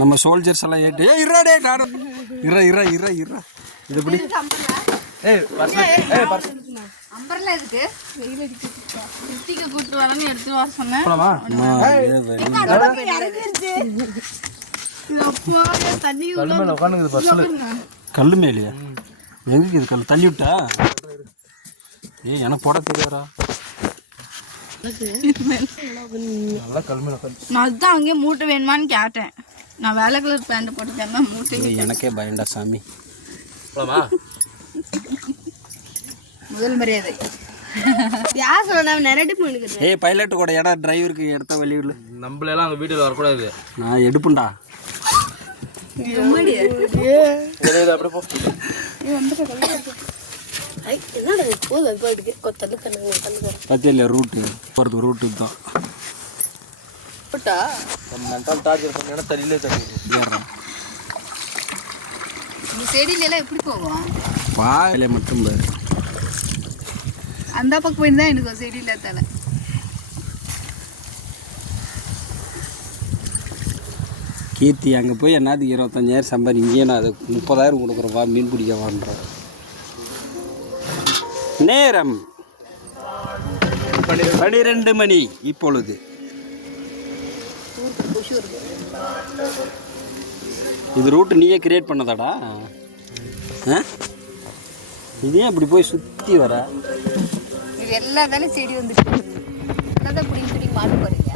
நம்ம சோல்ஜர்ஸ் எல்லாம் ஏட்டு இருடே நானும் இற இற இற இற இது எப்படி அம்பர்ல இருக்கு வெயில் அடிக்குது கிருத்திகை கூட்டி வரேன்னு எடுத்து வர சொன்னேன் கல்லு மேலையா எங்க இது கல் தள்ளி விட்டா எனக்கு போட தெரியாரா நான் அதுதான் அங்கேயே மூட்டை வேணுமான்னு கேட்டேன் நான் வேலை கலர் பேண்ட் போட்டுக்கேன்னா மூட்டை எனக்கே பயண்டா சாமி முதல் மரியாதை யார் சொன்னா நிறைய பண்ணுங்க ஏய் பைலட் கூட இடம் டிரைவருக்கு எடுத்தா வெளியூர்ல நம்மளெல்லாம் அங்கே வீட்டில் வரக்கூடாது நான் எடுப்புண்டா அப்படி போ பத்தியில்ல ரூட்டு போகிறது ரூட்டு தான் மென்டல் டார்ச்சர் பண்ணா தெரியல தெரியும் நீ செடியில எப்படி போவோம் வாயில மட்டும் பாரு அந்த பக்கம் போயிருந்தா எனக்கு செடியில தலை கீர்த்தி அங்கே போய் என்னதுக்கு 25,000 சம்பாதி இங்கேயே நான் அது 30,000 கொடுக்குறவா மீன் பிடிக்க வான்ற நேரம் 12 மணி இப்பொழுது இது ரூட்டு நீயே கிரியேட் பண்ணதாடா இதே அப்படி போய் சுற்றி வர இது எல்லா தானே செடி வந்துட்டு எல்லாதான் பிடிங்க மாட்டு போறீங்க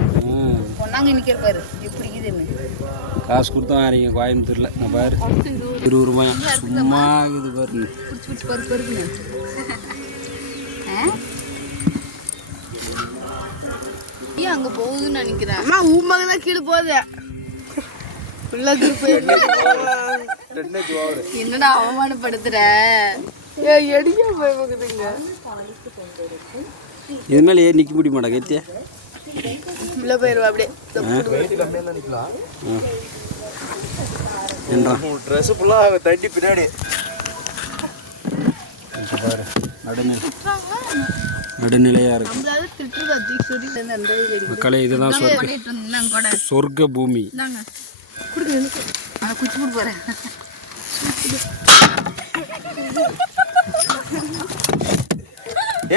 பொண்ணாங்க நிற்கிற பாரு எப்படி இதுன்னு காசு கொடுத்தா வரீங்க கோயம்புத்தூரில் நான் பாரு 20 ரூபாய் சும்மா இது பாரு பிடிச்சி பரு பருக்குங்க ஏன் அங்கே போகுதுன்னு நினைக்கிறேன் அம்மா ஊமாக தான் கீழே போகுது என்னடா அவமானப்படுத்துற எடிக்க போய் போகுதுங்க இது மேலே ஏறி நிற்க முடிய மாட்டா கேத்தியா உள்ள போயிருவா அப்படியே ட்ரெஸ் ஃபுல்லாக தட்டி பின்னாடி பாரு நடுநிலையாக இருக்கு மக்களே இதுதான் சொர்க்க பூமி குச்சி போட்டு போறேன்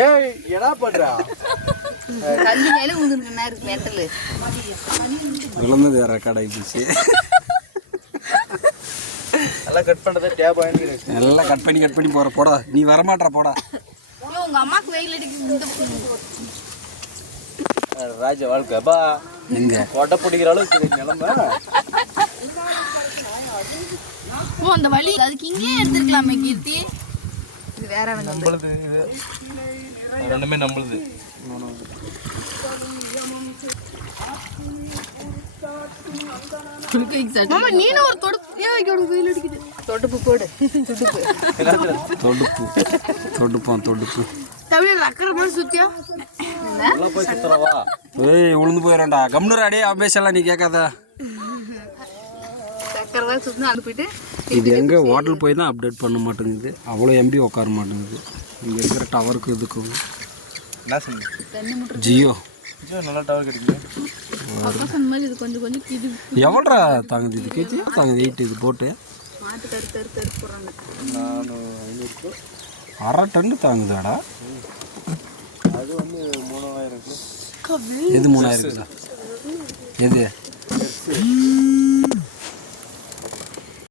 ஏய் என்ன பண்றா கஞ்சி மேல உங்களுக்கு என்ன இருக்கு மெட்டல் விளந்தது வேற கடை போச்சு எல்லாம் கட் பண்ணுறதே டேப் வாங்கி எல்லாம் கட் பண்ணி போற போடா நீ வரமாட்டா போடா உங்க அம்மாக்கு வெயில் அடிக்குது ராஜ வாழ்க்கைப்பா எங்க கொட்டை பிடிக்கிற அளவுக்கு நிலமை அந்த வழி அதுக்கு இங்கேயே எடுத்துருக்கலாமே கீர்த்தி இது வேற நம்மளுது இது ரெண்டுமே நம்மளுது நீனும் ஒரு தொடுப்பு வெயில் அடிக்குது தொடுப்பு போடு தொடுப்பு தமிழ் அக்கறை மாதிரி சுத்தியா போய் சுத்துறவா ஏய் உளுந்து போயிடா கம்னூராடே அபேஷெல்லாம் நீ கேட்காத சக்கரை தான் சுத்தினா அது போயிட்டு இது எங்கே ஹோட்டல் போய் தான் அப்டேட் பண்ண மாட்டேங்குது அவ்வளோ எம்பி உட்கார மாட்டேங்குது இங்கே இருக்கிற டவருக்கு இதுக்கு என்ன சொன்ன ஜியோ நல்லா டவர் கிடைக்குது இது கொஞ்சம் எவ்வளோடா தாங்குது இது கேச்சி தாங்குது 8 இது போட்டு மாட்டு கரு போடுறாங்க 400 அரை டன்னு தாங்குதாடா அது வந்து 3000 எது 3000 எது